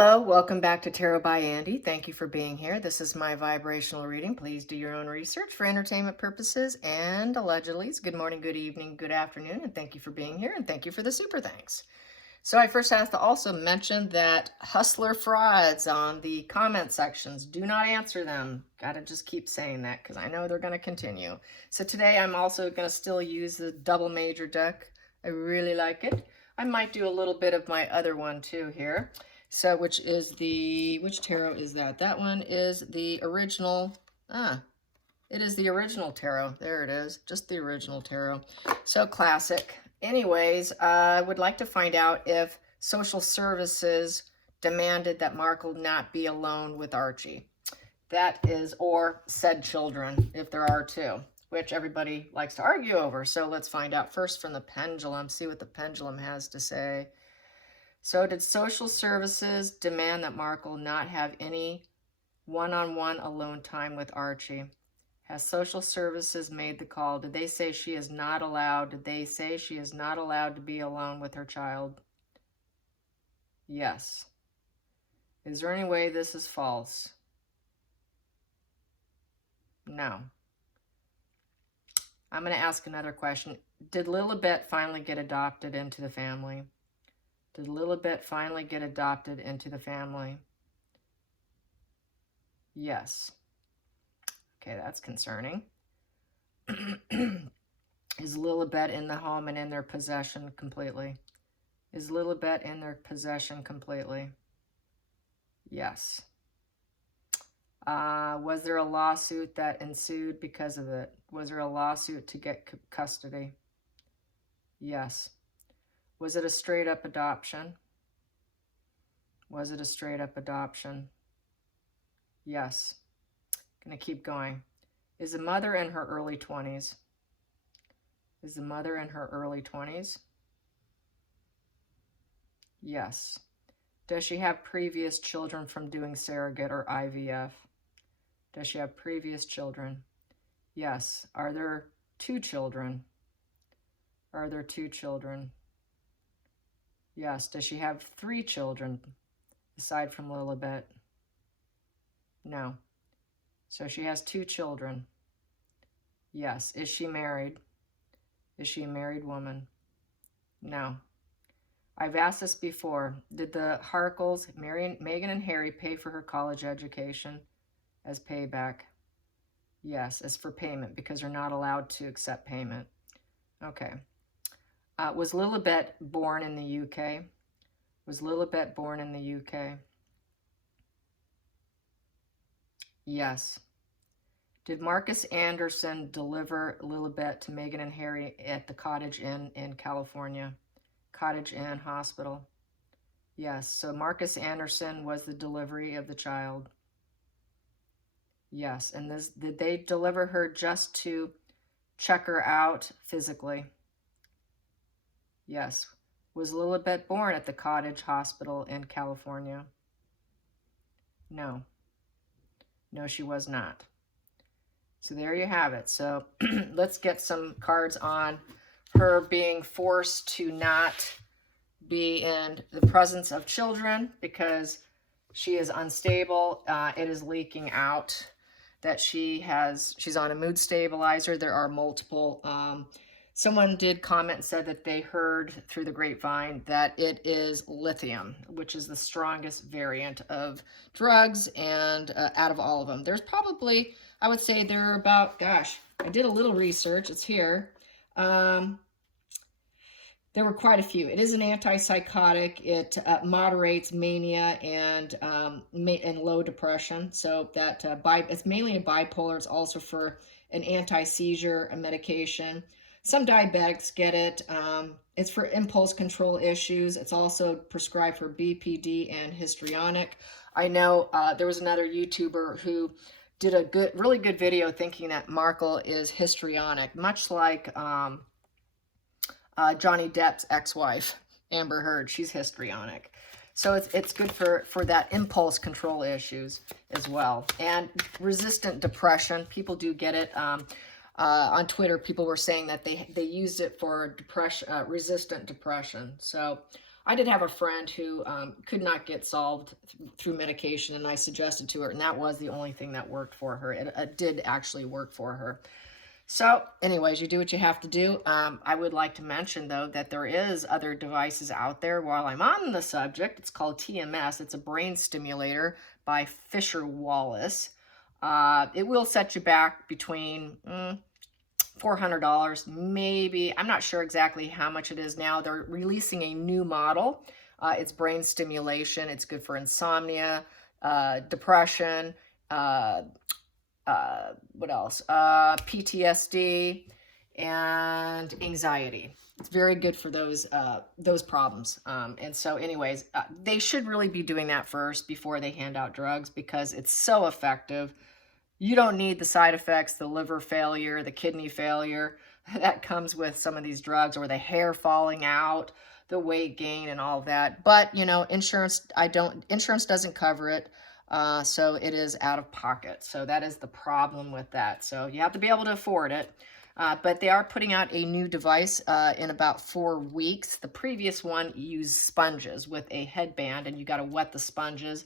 Hello, welcome back to Tarot by Andy. Thank you for being here. This is my vibrational reading. Please do your own research for entertainment purposes and allegedly. Good morning, good evening, good afternoon, and thank you for being here, and thank you for the super thanks. So I first have to also mention that hustler frauds on the comment sections, do not answer them. Gotta just keep saying that because I know they're going to continue. So today I'm also going to still use the double major deck. I really like it. I might do a little bit of my other one too here. So which tarot is that? That one is the original. It is the original tarot. There it is, just the original tarot. So classic. Anyways, I would like to find out if social services demanded that Markle not be alone with Archie. That is, or said children, if there are two, which everybody likes to argue over. So let's find out first from the Pendulum, see what the Pendulum has to say. So did social services demand that Markle not have any one-on-one alone time with Archie? Has social services made the call? Did they say she is not allowed? Did they say she is not allowed to be alone with her child? Yes. Is there any way this is false? No. I'm going to ask another question. Did Lilibet finally get adopted into the family? Did Lilibet finally get adopted into the family? Yes. Okay, that's concerning. Is Lilibet in the home and in their possession completely? Is Lilibet in their possession completely? Yes. Was there a lawsuit that ensued because of it? Was there a lawsuit to get custody? Yes. Was it a straight-up adoption? Was it a straight-up adoption? Yes. Gonna keep going. Is the mother in her early 20s? Is the mother in her early 20s? Yes. Does she have previous children from doing surrogate or IVF? Does she have previous children? Yes. Are there 2 children? Are there 2 children? Yes. Does she have 3 children aside from Lilibet? No. So she has 2 children. Yes. Is she married? Is she a married woman? No. I've asked this before. Did the Harkles, Meghan and Harry, pay for her college education as payback? Yes, as for payment, because they're not allowed to accept payment. Okay. Was Lilibet born in the UK? Was Lilibet born in the UK? Yes. Did Marcus Anderson deliver Lilibet to Meghan and Harry at the Cottage Inn in California? Cottage Inn Hospital? Yes. So Marcus Anderson was the delivery of the child? Yes. And did they deliver her just to check her out physically? Yes. Was Lilibet born at the Cottage Hospital in California? No. No, she was not. So there you have it. So let's get some cards on her being forced to not be in the presence of children because she is unstable. It is leaking out that she's on a mood stabilizer. There are multiple. Someone did comment and said that they heard through the grapevine that it is lithium, which is the strongest variant of drugs, and out of all of them. There's probably, I would say there are about, gosh, I did a little research. It's here. There were quite a few. It is an antipsychotic. It moderates mania and low depression. So that it's mainly a bipolar. It's also for an anti-seizure medication. Some diabetics get it. It's for impulse control issues. It's also prescribed for BPD and histrionic. I know there was another YouTuber who did a really good video thinking that Markle is histrionic, much like Johnny Depp's ex-wife, Amber Heard. She's histrionic. So it's good for that impulse control issues as well. And resistant depression, people do get it. On Twitter, people were saying that they used it for resistant depression. So I did have a friend who could not get solved through medication, and I suggested to her, and that was the only thing that worked for her. It did actually work for her. So anyways, you do what you have to do. I would like to mention, though, that there is other devices out there while I'm on the subject. It's called TMS. It's a brain stimulator by Fisher Wallace. It will set you back between $400, maybe. I'm not sure exactly how much it is now. They're releasing a new model. It's brain stimulation. It's good for insomnia, depression, what else? PTSD and anxiety. It's very good for those problems. And so anyways, they should really be doing that first before they hand out drugs, because it's so effective. You don't need the side effects, the liver failure, the kidney failure that comes with some of these drugs, or the hair falling out, the weight gain and all of that. But, you know, insurance doesn't cover it. So it is out of pocket. So that is the problem with that. So you have to be able to afford it. But they are putting out a new device in about 4 weeks. The previous one used sponges with a headband, and you got to wet the sponges.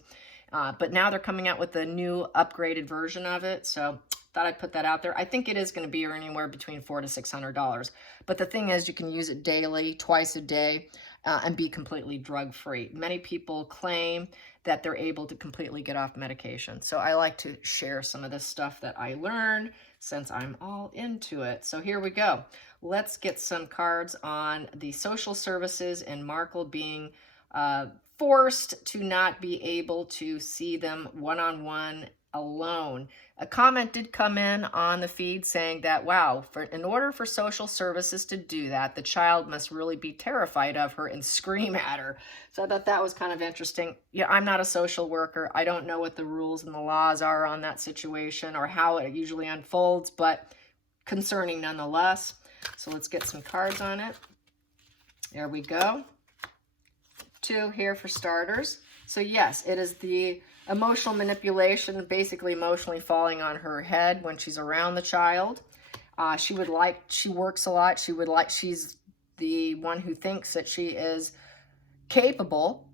But now they're coming out with a new upgraded version of it. So thought I'd put that out there. I think it is going to be anywhere between $400 to $600. But the thing is, you can use it daily, twice a day, and be completely drug-free. Many people claim that they're able to completely get off medication. So I like to share some of this stuff that I learned since I'm all into it. So here we go. Let's get some cards on the social services and Markle being forced to not be able to see them one-on-one alone. A comment did come in on the feed saying that, wow, in order for social services to do that, the child must really be terrified of her and scream at her. So I thought that was kind of interesting. Yeah, I'm not a social worker. I don't know what the rules and the laws are on that situation or how it usually unfolds, but concerning nonetheless. So let's get some cards on it. There we go. 2 here for starters. So yes, it is the emotional manipulation, basically emotionally falling on her head when she's around the child. She works a lot. She's the one who thinks that she is capable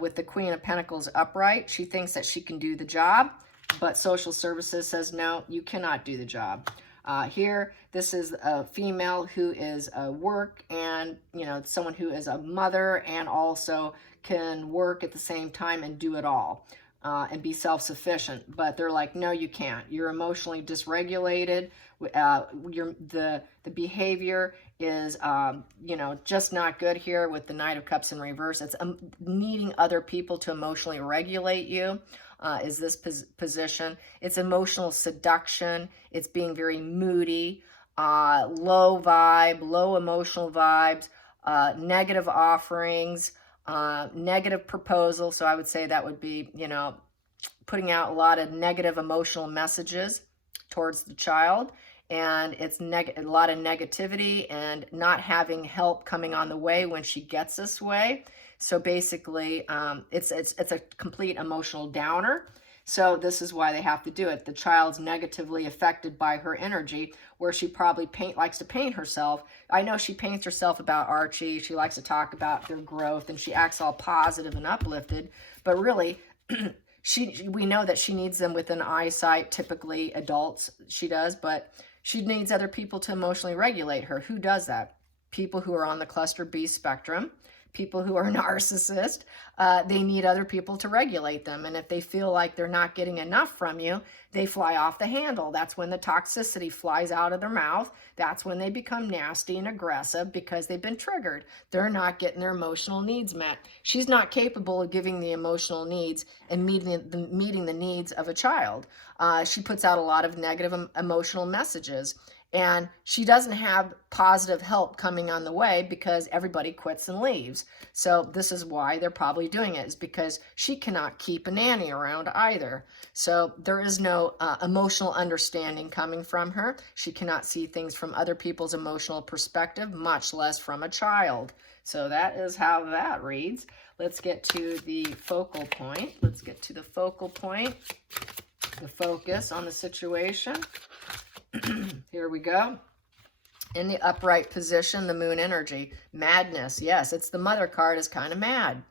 with the Queen of Pentacles upright. She thinks that she can do the job, but social services says, no, you cannot do the job. Here, this is a female who is a work and, you know, someone who is a mother and also can work at the same time and do it all and be self-sufficient. But they're like, no, you can't. You're emotionally dysregulated. The behavior is, you know, just not good here with the Knight of Cups in reverse. It's needing other people to emotionally regulate you. Is this position. It's emotional seduction. It's being very moody, low vibe, low emotional vibes, negative offerings, negative proposal. So I would say that would be, you know, putting out a lot of negative emotional messages towards the child. And it's a lot of negativity and not having help coming on the way when she gets this way. So basically, it's a complete emotional downer. So this is why they have to do it. The child's negatively affected by her energy, where she probably likes to paint herself. I know she paints herself about Archie. She likes to talk about their growth, and she acts all positive and uplifted. But really, we know that she needs them within eyesight. Typically, adults, she does, but she needs other people to emotionally regulate her. Who does that? People who are on the cluster B spectrum. People who are narcissists, they need other people to regulate them. And if they feel like they're not getting enough from you, they fly off the handle. That's when the toxicity flies out of their mouth. That's when they become nasty and aggressive because they've been triggered. They're not getting their emotional needs met. She's not capable of giving the emotional needs and meeting the needs of a child. She puts out a lot of negative emotional messages. And she doesn't have positive help coming on the way because everybody quits and leaves. So this is why they're probably doing it, is because she cannot keep a nanny around either. So there is no emotional understanding coming from her. She cannot see things from other people's emotional perspective, much less from a child. So that is how that reads. Let's get to the focal point. Let's get to the focal point, the focus on the situation. Here we go. In the upright position, the moon energy. Madness. Yes, it's the mother card is kind of mad.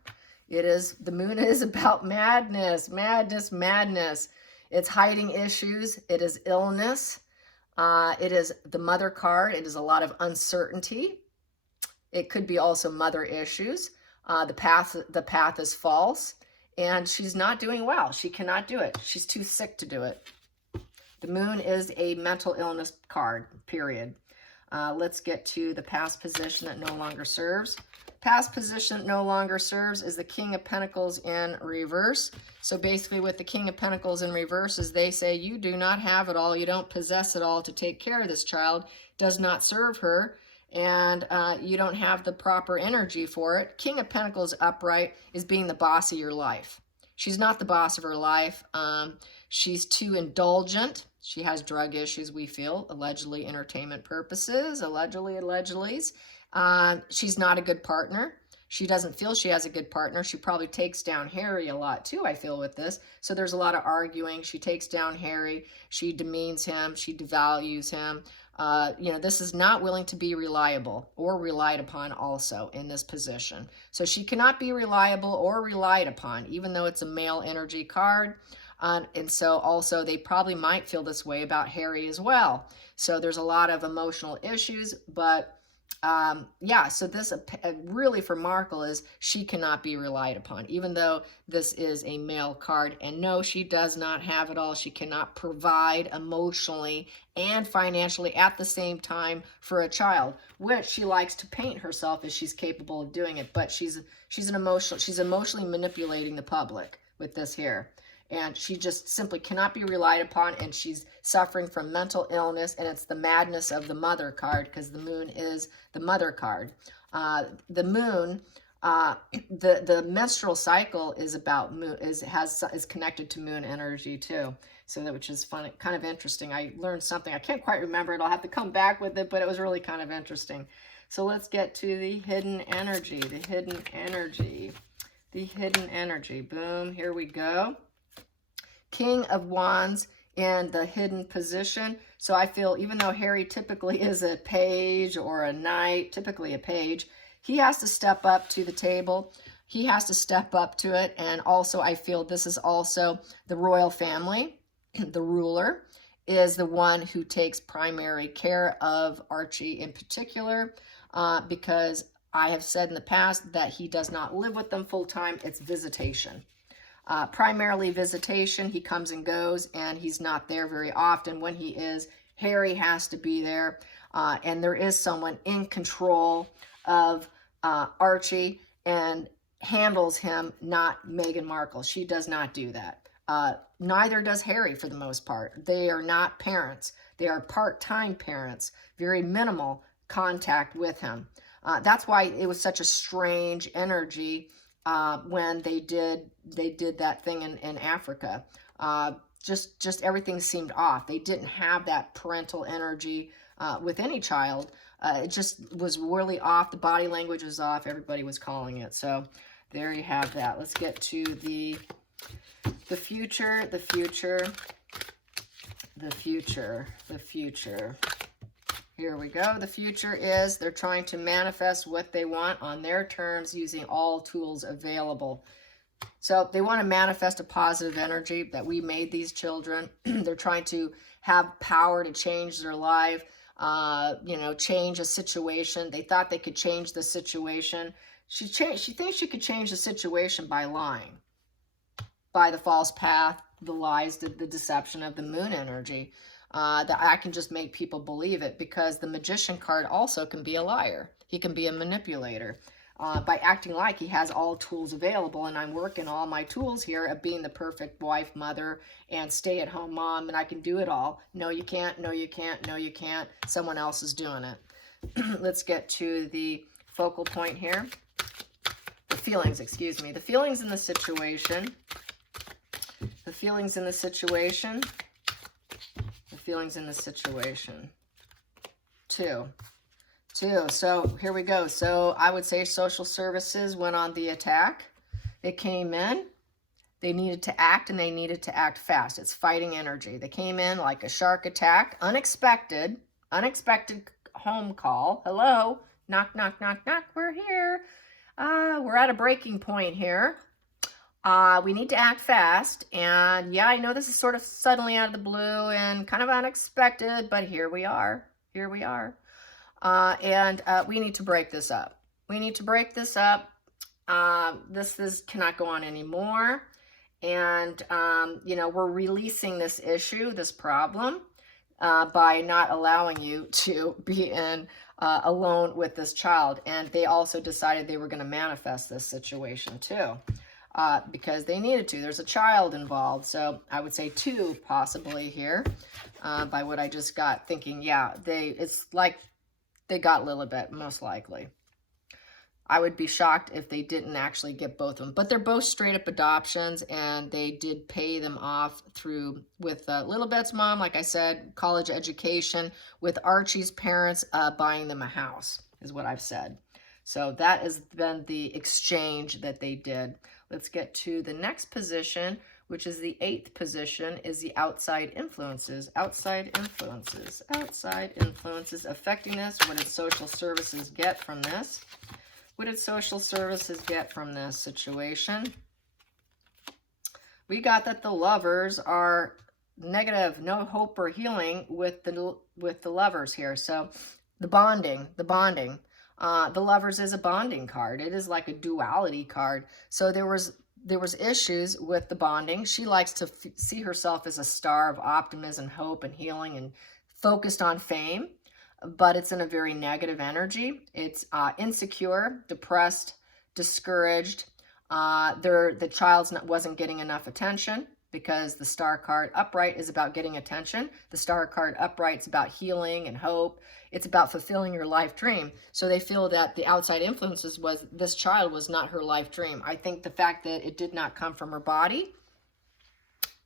It is, the moon is about madness, madness, madness. It's hiding issues. It is illness. It is the mother card. It is a lot of uncertainty. It could be also mother issues. The path is false, and she's not doing well. She cannot do it. She's too sick to do it. The moon is a mental illness card, period. Let's get to the past position that no longer serves. Past position that no longer serves is the King of Pentacles in reverse. So basically with the King of Pentacles in reverse is they say you do not have it all, you don't possess it all to take care of this child, does not serve her, and you don't have the proper energy for it. King of Pentacles upright is being the boss of your life. She's not the boss of her life. She's too indulgent. She has drug issues, we feel, allegedly entertainment purposes, allegedly. She's not a good partner. She doesn't feel she has a good partner. She probably takes down Harry a lot too, I feel, with this. So there's a lot of arguing. She takes down Harry. She demeans him. She devalues him. This is not willing to be reliable or relied upon also in this position. So she cannot be reliable or relied upon, even though it's a male energy card. And so also they probably might feel this way about Harry as well. So there's a lot of emotional issues, but so this really for Markle is she cannot be relied upon, even though this is a male card. And no, she does not have it all. She cannot provide emotionally and financially at the same time for a child, which she likes to paint herself as she's capable of doing it. But she's emotionally manipulating the public with this here. And she just simply cannot be relied upon, and she's suffering from mental illness, and it's the madness of the mother card because the moon is the mother card. The moon, the menstrual cycle is about moon, is connected to moon energy too. So that, which is fun, kind of interesting. I learned something. I can't quite remember it. I'll have to come back with it, but it was really kind of interesting. So let's get to the hidden energy. The hidden energy. The hidden energy. Boom. Here we go. King of Wands in the hidden position. So I feel even though Harry typically is a page or a knight, typically a page, he has to step up to the table. He has to step up to it. And also I feel this is also the royal family. The ruler is the one who takes primary care of Archie in particular, because I have said in the past that he does not live with them full time. It's visitation. Primarily visitation. He comes and goes, and he's not there very often. When he is, Harry has to be there, and there is someone in control of Archie and handles him, not Meghan Markle. She does not do that. Neither does Harry for the most part. They are not parents. They are part-time parents, very minimal contact with him. That's why it was such a strange energy when they did that thing in Africa. Just everything seemed off. They didn't have that parental energy with any child. It just was really off. The body language was off. Everybody was calling it. So there you have that. Let's get to the future. Here we go. The future is they're trying to manifest what they want on their terms using all tools available. So they want to manifest a positive energy that we made these children. They're trying to have power to change their life, change a situation. They thought they could change the situation. She thinks she could change the situation by lying, by the false path, the lies, the deception of the moon energy. That I can just make people believe it, because the magician card also can be a liar. He can be a manipulator by acting like he has all tools available, and I'm working all my tools here of being the perfect wife, mother, and stay-at-home mom, and I can do it all. No, you can't. No, you can't. No, you can't. Someone else is doing it. Let's get to the focal point here. The feelings, excuse me. The feelings in the situation. The feelings in the situation. Feelings in the situation. Two. So here we go. So I would say social services went on the attack. They came in. They needed to act, and they needed to act fast. It's fighting energy. They came in like a shark attack. Unexpected home call. Hello? Knock, knock, knock, knock. We're here. We're at a breaking point here. We need to act fast. And yeah, I know this is sort of suddenly out of the blue and kind of unexpected, but here we are. Here we are. And we need to break this up. We need to break this up. This cannot go on anymore. And, you know, we're releasing this issue, this problem, by not allowing you to be in alone with this child. And they also decided they were going to manifest this situation too, because they needed to. There's a child involved. So I would say two possibly here, by what I just got thinking. Yeah, it's like they got Lilibet, most likely. I would be shocked if they didn't actually get both of them. But they're both straight up adoptions, and they did pay them off through, with Lilibet's mom, like I said, college education, with Archie's parents buying them a house, is what I've said. So that has been the exchange that they did. Let's get to the next position, which is the 8th position, is the outside influences. Outside influences. Outside influences affecting this. What did social services get from this? What did social services get from this situation? We got that the lovers are negative, no hope or healing with the lovers here. So the bonding. The lovers is a bonding card. It is like a duality card. So there was issues with the bonding. She likes to see herself as a star of optimism, hope, and healing, and focused on fame. But it's in a very negative energy. It's insecure, depressed, discouraged. The child wasn't getting enough attention, because the star card upright is about getting attention. The star card upright is about healing and hope. It's about fulfilling your life dream. So they feel that the outside influences was this child was not her life dream. I think the fact that it did not come from her body,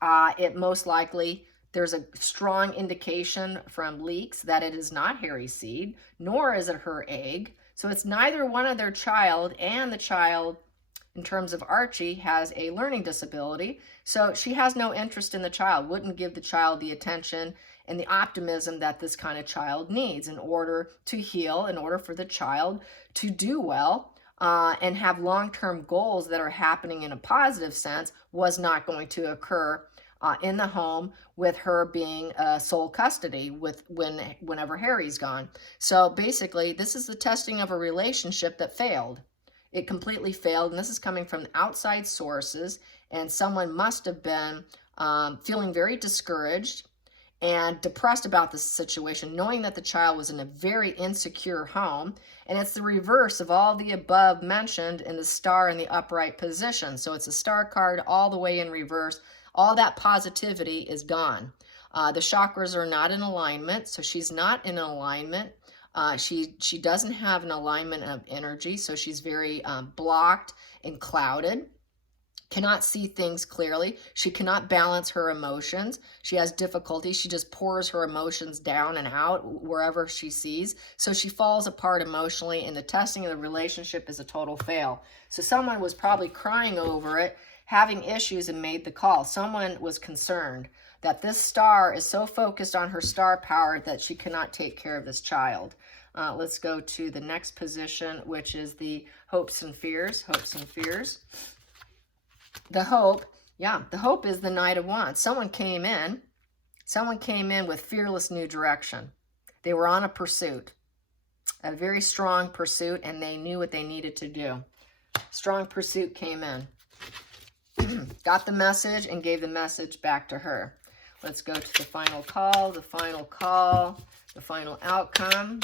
it most likely, there's a strong indication from leaks that it is not Harry's seed, nor is it her egg. So it's neither one of their child, and the child, in terms of Archie, has a learning disability. So she has no interest in the child, wouldn't give the child the attention and the optimism that this kind of child needs in order to heal, in order for the child to do well, and have long-term goals that are happening in a positive sense, was not going to occur in the home, with her being sole custody whenever Harry's gone. So basically, this is the testing of a relationship that failed. It completely failed, and this is coming from outside sources, and someone must have been feeling very discouraged and depressed about this situation, knowing that the child was in a very insecure home. And it's the reverse of all the above mentioned in the star in the upright position. So it's a star card all the way in reverse. All that positivity is gone. The chakras are not in alignment, so she's not in alignment. She doesn't have an alignment of energy, so she's very blocked and clouded. Cannot see things clearly. She cannot balance her emotions. She has difficulty. She just pours her emotions down and out wherever she sees. So she falls apart emotionally, and the testing of the relationship is a total fail. So someone was probably crying over it, having issues, and made the call. Someone was concerned that this star is so focused on her star power that she cannot take care of this child. Let's go to the next position, which is the hopes and fears. Hopes and fears. The hope, yeah, the hope is the Knight of Wands. Someone came in with fearless new direction. They were on a pursuit, a very strong pursuit, and they knew what they needed to do. Strong pursuit came in. Got the message and gave the message back to her. Let's go to the final call, the final outcome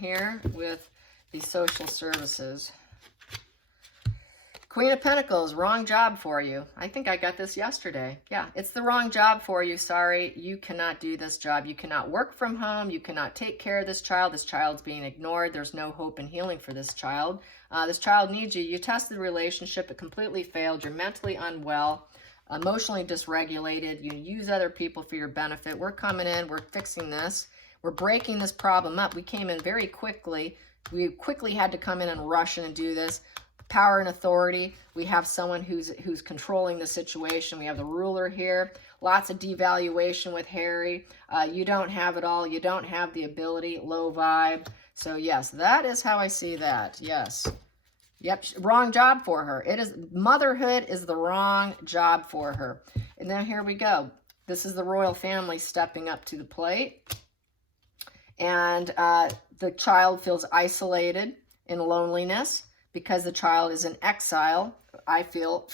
here with the social services. Queen of Pentacles, wrong job for you. I think I got this yesterday. Yeah, it's the wrong job for you. Sorry, you cannot do this job. You cannot work from home. You cannot take care of this child. This child's being ignored. There's no hope and healing for this child. This child needs you. You tested the relationship. It completely failed. You're mentally unwell, emotionally dysregulated. You use other people for your benefit. We're coming in. We're fixing this. We're breaking this problem up. We came in very quickly. We quickly had to come in and rush in and do this. power and authority. We have someone who's controlling the situation. We have the ruler here. Lots of devaluation with Harry. You don't have it all. You don't have the ability. Low vibe. So yes, that is how I see that. Yes. Yep, wrong job for her. It is, motherhood is the wrong job for her. And then here we go. This is the royal family stepping up to the plate. And the child feels isolated in loneliness because the child is in exile, I feel,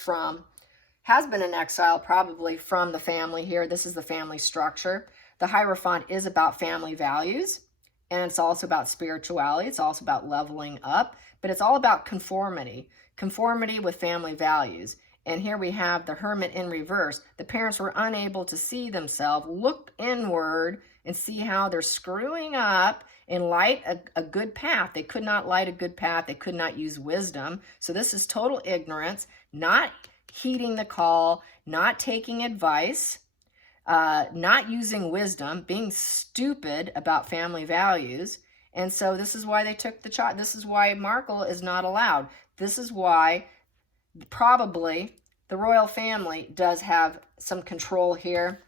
has been in exile probably from the family here. This is the family structure. The Hierophant is about family values, and it's also about spirituality. It's also about leveling up, but it's all about conformity with family values. And here we have the Hermit in reverse. The parents were unable to see themselves, look inward, and see how they're screwing up and light a good path. They could not light a good path. They could not use wisdom. So this is total ignorance, not heeding the call, not taking advice, not using wisdom, being stupid about family values. And so this is why they took the child. This is why Markle is not allowed. This is why probably the royal family does have some control here.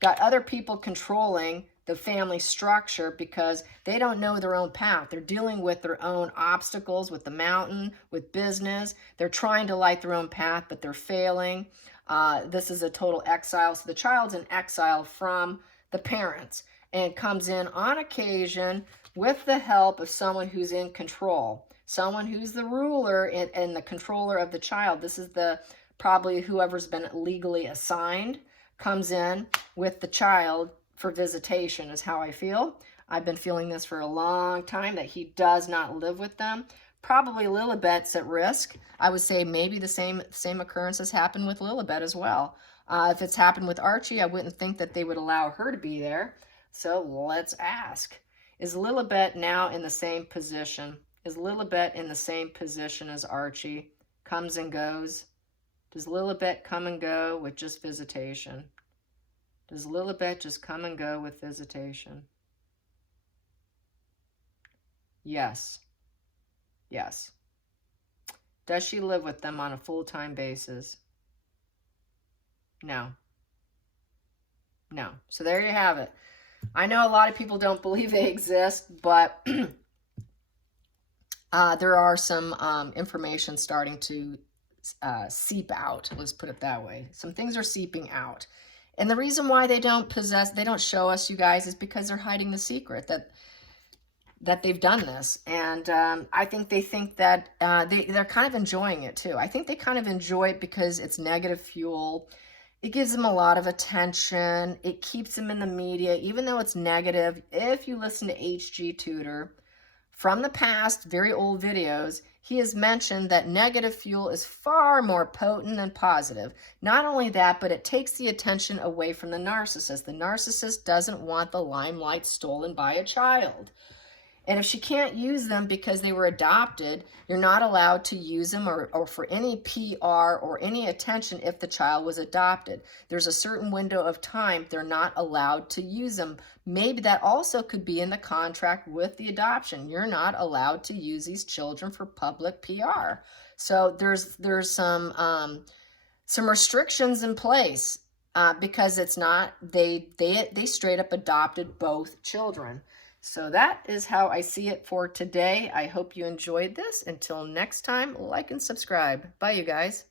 Got other people controlling the family structure because they don't know their own path. They're dealing with their own obstacles, with the mountain, with business. They're trying to light their own path, but they're failing. This is a total exile. So the child's in exile from the parents and comes in on occasion with the help of someone who's in control, someone who's the ruler and the controller of the child. This is probably whoever's been legally assigned, comes in with the child for visitation is how I feel. I've been feeling this for a long time, that he does not live with them. Probably Lilibet's at risk. I would say maybe the same occurrence has happened with Lilibet as well. If it's happened with Archie, I wouldn't think that they would allow her to be there. So let's ask. Is Lilibet now in the same position? Is Lilibet in the same position as Archie? Comes and goes. Does Lilibet come and go with just visitation? Does Lilibet just come and go with visitation? Yes. Yes. Does she live with them on a full-time basis? No. No. So there you have it. I know a lot of people don't believe they exist, but there are some information starting to seep out. Let's put it that way. Some things are seeping out. And the reason why they don't show us, you guys, is because they're hiding the secret that they've done this. And I think they think that they're kind of enjoying it too. I think they kind of enjoy it because it's negative fuel. It gives them a lot of attention. It keeps them in the media, even though it's negative. If you listen to H.G. Tudor, from the past, very old videos, he has mentioned that negative fuel is far more potent than positive. Not only that, but it takes the attention away from the narcissist. The narcissist doesn't want the limelight stolen by a child. And if she can't use them because they were adopted, you're not allowed to use them or for any PR or any attention if the child was adopted. There's a certain window of time they're not allowed to use them. Maybe that also could be in the contract with the adoption. You're not allowed to use these children for public PR. So there's some restrictions in place because it's not, they straight up adopted both children. So that is how I see it for today. I hope you enjoyed this. Until next time, like and subscribe. Bye, you guys.